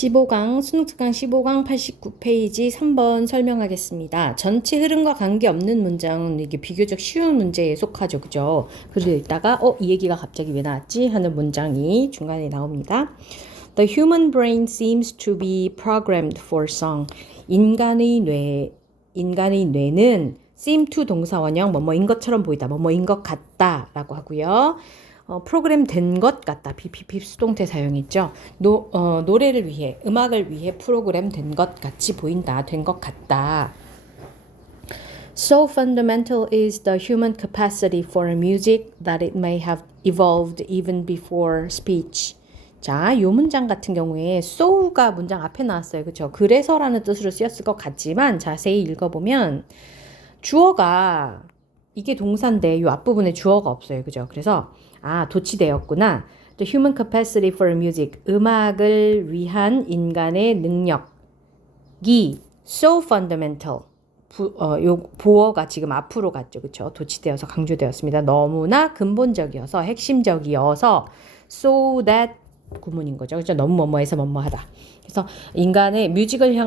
15강, 수능특강 15강 89페이지 3번 설명하겠습니다. 전체 흐름과 관계없는 문장은 이게 비교적 쉬운 문제에 속하죠. 그죠? 글을 읽다가 이 얘기가 갑자기 왜 나왔지? 하는 문장이 중간에 나옵니다. The human brain seems to be programmed for song. 인간의 뇌는 seem to 동사 원형 뭐뭐인 것처럼 보이다. 뭐뭐인 것 같다 라고 하고요. 프로그램 된 것 같다. BPP 수동태 사용했죠. 노래를 위해, 음악을 위해 프로그램 된 것 같이 보인다. 된 것 같다. So fundamental is the human capacity for music that it may have evolved even before speech. 자, 이 문장 같은 경우에 so가 문장 앞에 나왔어요. 그렇죠? 그래서라는 뜻으로 쓰였을 것 같지만 자세히 읽어보면 주어가 이게 동사인데 이 앞부분에 주어가 없어요. 그죠? 그래서 도치되었구나. The human capacity for music. 음악을 위한 인간의 능력이 so fundamental. 요 보어가 지금 앞으로 갔죠. 그렇죠? 도치되어서 강조되었습니다. 너무나 근본적이어서 핵심적이어서 so that 구문인 거죠. 그렇죠? 너무 뭐뭐해서 뭐뭐하다. 그래서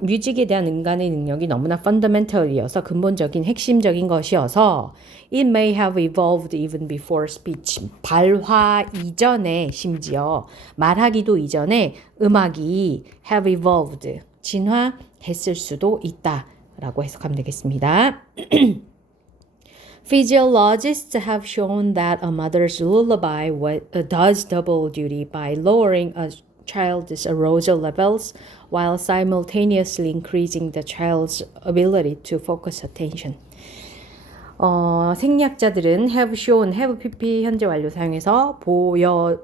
뮤직에 대한 인간의 능력이 너무나 fundamental이어서 근본적인 핵심적인 것이어서 it may have evolved even before speech. 발화 이전에 심지어 말하기도 이전에 음악이 have evolved. 진화했을 수도 있다라고 해석하면 되겠습니다. Physiologists have shown that a mother's lullaby does double duty by lowering a child's arousal levels while simultaneously increasing the child's ability to focus attention. 생리학자들은 have shown, have pp 현재 완료 사용해서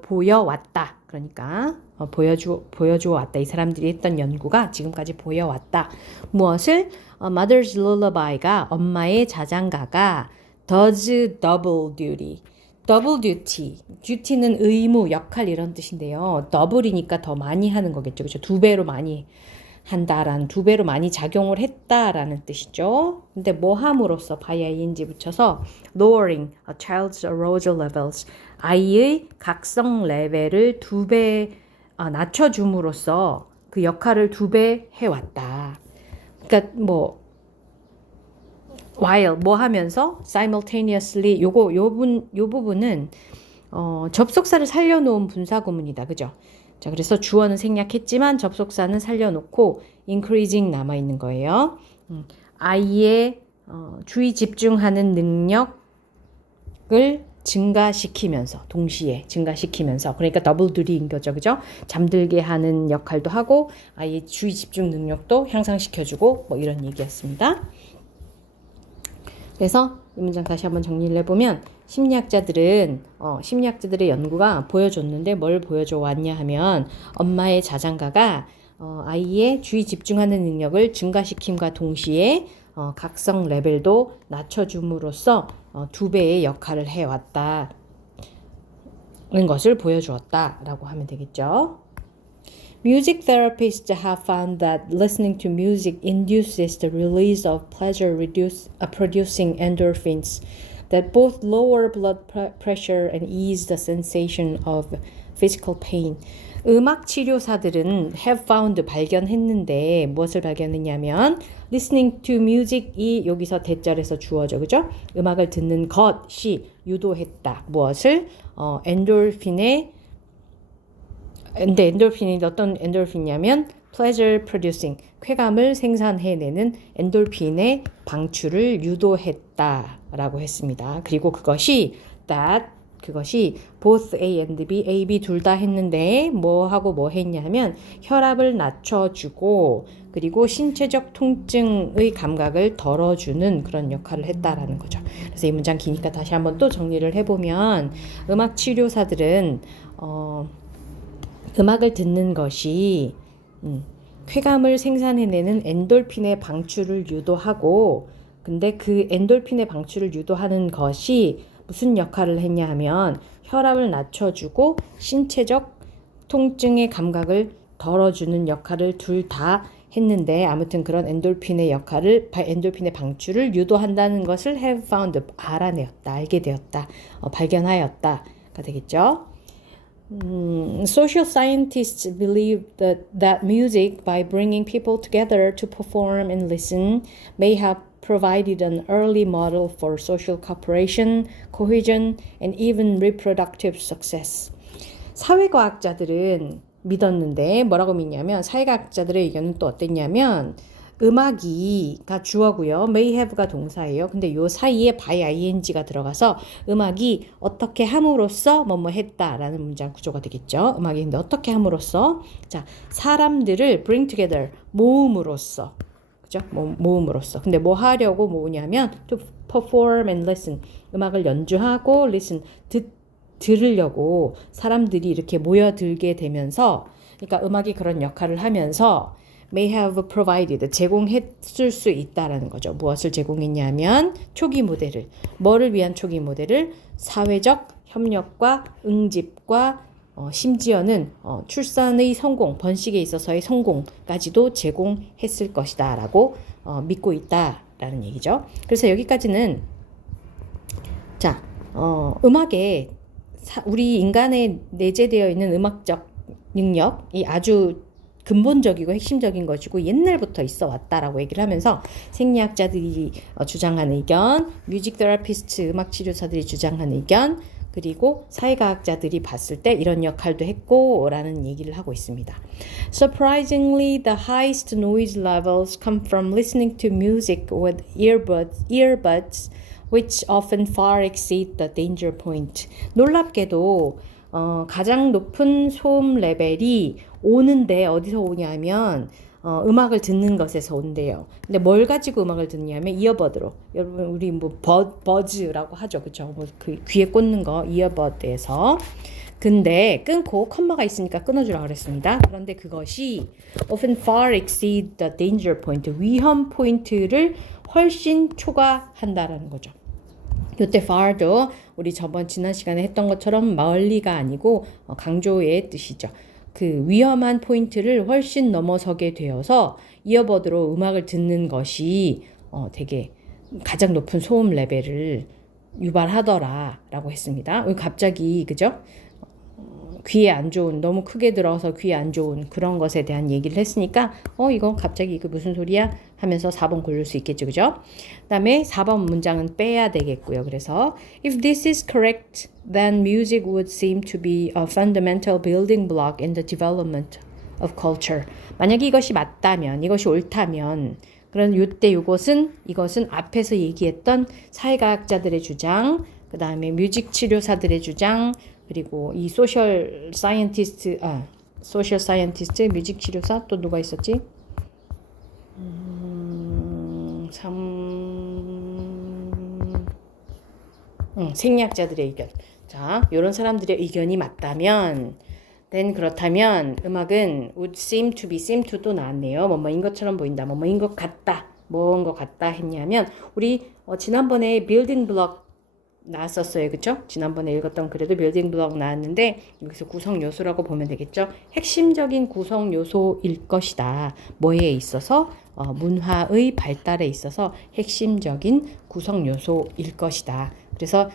보여왔다. 그러니까 보여주어 왔다. 이 사람들이 했던 연구가 지금까지 보여왔다. 무엇을? Mother's lullaby가 엄마의 자장가가 does double duty. double duty. duty는 의무, 역할 이런 뜻인데요. double이니까 더 많이 하는 거겠죠. 그렇죠? 두 배로 많이 한다라는, 두 배로 많이 작용을 했다라는 뜻이죠. 근데 뭐 함으로써 by ing 붙여서 lowering a child's arousal levels. 아이의 각성 레벨을 두 배 낮춰줌으로써 그 역할을 두 배 해왔다. 그러니까 while 뭐 하면서 simultaneously 요 부분은 접속사를 살려놓은 분사구문이다. 그죠? 자, 그래서 주어는 생략했지만 접속사는 살려놓고 increasing 남아있는 거예요. 아이의 주의 집중하는 능력을 증가시키면서 동시에 증가시키면서 그러니까 더블 듀티인 거죠. 그죠? 잠들게 하는 역할도 하고 아이의 주의 집중 능력도 향상시켜주고 뭐 이런 얘기였습니다. 그래서 이 문장 다시 한번 정리를 해보면 심리학자들의 연구가 보여줬는데 뭘 보여줘 왔냐 하면 엄마의 자장가가 아이의 주의 집중하는 능력을 증가시킴과 동시에 각성 레벨도 낮춰줌으로써 두 배의 역할을 해왔다는 것을 보여주었다라고 하면 되겠죠. Music therapists have found that listening to music induces the release of producing endorphins that both lower blood pressure and ease the sensation of physical pain. 음악 치료사들은 have found 발견했는데 무엇을 발견했냐면 listening to music이 여기서 대절에서 주어져. 그죠? 음악을 듣는 것이 유도했다. 무엇을? 근데 엔돌핀이 어떤 엔돌핀이냐면 pleasure producing, 쾌감을 생산해내는 엔돌핀의 방출을 유도했다라고 했습니다. 그리고 그것이 both A and B 둘 다 했는데 뭐 하고 뭐 했냐면 혈압을 낮춰주고 그리고 신체적 통증의 감각을 덜어주는 그런 역할을 했다라는 거죠. 그래서 이 문장 기니까 다시 한번 또 정리를 해보면 음악 치료사들은 음악을 듣는 것이 쾌감을 생산해내는 엔돌핀의 방출을 유도하고 근데 그 엔돌핀의 방출을 유도하는 것이 무슨 역할을 했냐 하면 혈압을 낮춰주고 신체적 통증의 감각을 덜어주는 역할을 둘 다 했는데 아무튼 그런 엔돌핀의 방출을 유도한다는 것을 have found, 알게 되었다, 발견하였다가 되겠죠. Social scientists believe that music, by bringing people together to perform and listen, may have provided an early model for social cooperation, cohesion, and even reproductive success. 사회과학자들은 믿었는데 뭐라고 믿냐면 사회과학자들의 의견은 또 어땠냐면 음악이가 주어고요. may have가 동사예요. 근데 요 사이에 by ing가 들어가서 음악이 어떻게 함으로써 뭐뭐 했다라는 문장 구조가 되겠죠. 음악이 근데 어떻게 함으로써 자 사람들을 bring together 모음으로써 그죠? 모음으로써. 근데 뭐 하려고 모으냐면 to perform and listen 음악을 연주하고 listen 들으려고 사람들이 이렇게 모여들게 되면서 그러니까 음악이 그런 역할을 하면서 may have provided 제공했을 수 있다라는 거죠. 무엇을 제공했냐면 초기 모델을 뭐를 위한 초기 모델을 사회적 협력과 응집과 심지어는 출산의 성공, 번식에 있어서의 성공까지도 제공했을 것이다 라고 믿고 있다라는 얘기죠. 그래서 여기까지는 자 음악에 우리 인간에 내재되어 있는 음악적 능력이 아주 근본적이고 핵심적인 것이고 옛날부터 있어 왔다라고 얘기를 하면서 생리학자들이 주장한 의견, 뮤직 테라피스트 음악 치료사들이 주장한 의견, 그리고 사회과학자들이 봤을 때 이런 역할도 했고 라는 얘기를 하고 있습니다. Surprisingly, the highest noise levels come from listening to music with earbuds which often far exceed the danger point. 놀랍게도 가장 높은 소음 레벨이 오는데 어디서 오냐면 음악을 듣는 것에서 온대요. 근데 뭘 가지고 음악을 듣냐면 이어버드로. 여러분 우리 뭐 버즈라고 하죠. 그렇죠? 뭐 그 귀에 꽂는 거 이어버드에서. 근데 끊고 컴마가 있으니까 끊어주라고 그랬습니다. 그런데 그것이 often far exceed the danger point. 위험 포인트를 훨씬 초과한다라는 거죠. 이때 far도 우리 지난 시간에 했던 것처럼 멀리가 아니고 강조의 뜻이죠. 그 위험한 포인트를 훨씬 넘어서게 되어서 이어버드로 음악을 듣는 것이 되게 가장 높은 소음 레벨을 유발하더라라고 했습니다. 갑자기 그죠? 귀에 안 좋은 너무 크게 들어서 귀에 안 좋은 그런 것에 대한 얘기를 했으니까 이건 갑자기 이거 무슨 소리야 하면서 4번 고를 수 있겠죠. 그죠? 그다음에 4번 문장은 빼야 되겠고요. 그래서 if this is correct, then music would seem to be a fundamental building block in the development of culture. 만약에 이것이 맞다면, 이것이 옳다면 그런 이것은 앞에서 얘기했던 사회과학자들의 주장, 그다음에 뮤직 치료사들의 주장, 그리고 이 소셜 사이언티스트, 뮤직 치료사 또 누가 있었지? 생리학자들의 의견. 자, 이런 사람들의 의견이 맞다면, then 그렇다면 음악은 would seem to 또 나왔네요. 뭐뭐인 것처럼 보인다. 뭐뭐인 것 같다. 뭐인 것 같다 했냐면 우리 지난번에 빌딩 블럭 나왔었어요. 그쵸? 지난번에 읽었던 글에도 빌딩 블럭 나왔는데 여기서 구성 요소라고 보면 되겠죠. 핵심적인 구성 요소일 것이다. 뭐에 있어서? 문화의 발달에 있어서 핵심적인 구성 요소일 것이다. 그래서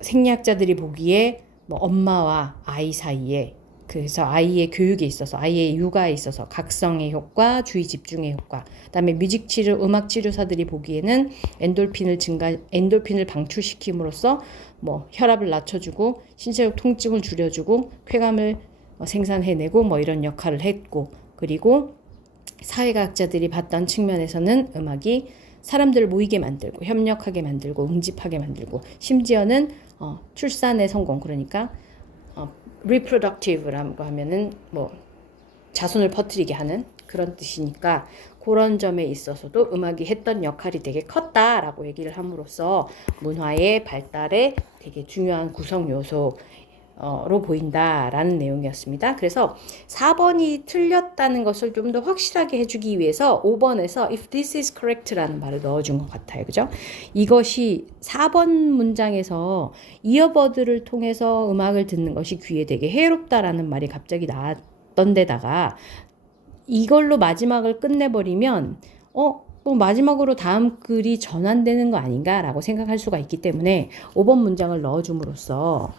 생리학자들이 보기에 뭐 엄마와 아이 사이에 그래서 아이의 교육에 있어서 아이의 육아에 있어서 각성의 효과, 주의 집중의 효과. 그다음에 뮤직 치료, 음악 치료사들이 보기에는 엔돌핀을 방출시킴으로써 뭐 혈압을 낮춰주고 신체적 통증을 줄여주고 쾌감을 생산해내고 뭐 이런 역할을 했고 그리고 사회과학자들이 봤던 측면에서는 음악이 사람들을 모이게 만들고 협력하게 만들고 응집하게 만들고 심지어는 출산의 성공 그러니까 reproductive라고 하면은 뭐 자손을 퍼뜨리게 하는 그런 뜻이니까 그런 점에 있어서도 음악이 했던 역할이 되게 컸다라고 얘기를 함으로써 문화의 발달에 되게 중요한 구성 요소로 보인다라는 내용이었습니다. 그래서 4번이 틀렸다는 것을 좀 더 확실하게 해주기 위해서 5번에서 if this is correct라는 말을 넣어준 것 같아요. 그죠? 이것이 4번 문장에서 이어버드를 통해서 음악을 듣는 것이 귀에 되게 해롭다라는 말이 갑자기 나왔던 데다가 이걸로 마지막을 끝내버리면 뭐 마지막으로 다음 글이 전환되는 거 아닌가라고 생각할 수가 있기 때문에 5번 문장을 넣어줌으로써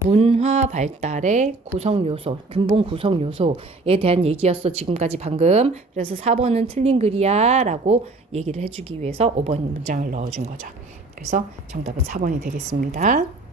문화 발달의 구성 요소, 근본 구성 요소에 대한 얘기였어. 지금까지 방금. 그래서 4번은 틀린 글이야 라고 얘기를 해주기 위해서 5번 문장을 넣어준 거죠. 그래서 정답은 4번이 되겠습니다.